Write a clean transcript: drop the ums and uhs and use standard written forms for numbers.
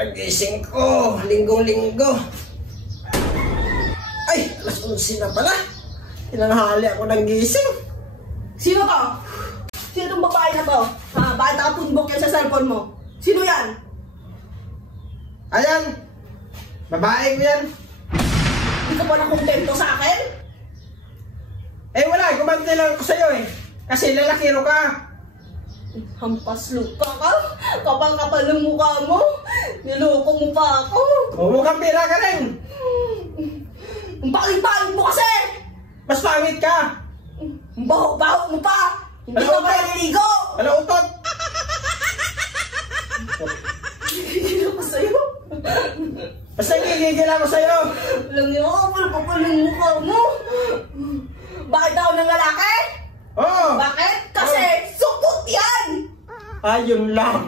pagising ko, linggo-linggo. Ay, alas 11 na pala. Tinanghali ako ng gising. Sino to? Sino tong babae na to? Ha, bakit nakapunbok yan sa cellphone mo? Sino yan? Ayan, babae ko yan. Hindi ka pa nakontento sa akin? Eh wala, gumanti lang ako sa'yo eh. Kasi lalakiro ka. Hampas lupa ka? Kapal-kapal ng mukha mo? Niloko mo pa ako? Mukhang pira ka rin. Ang pangit-pangit mo kasi! Mas pangit ka. Ang baho-baho mo pa! Hindi ka pa naliligo! Ano utot? Gigil ako sa'yo. Basta gigigil ako sa'yo. Alam niyo ako, kapal-kapal ng mukha mo. Bakit ako ng lalaki? Oo. Bakit? Kasi sukot yan! Ayun lang.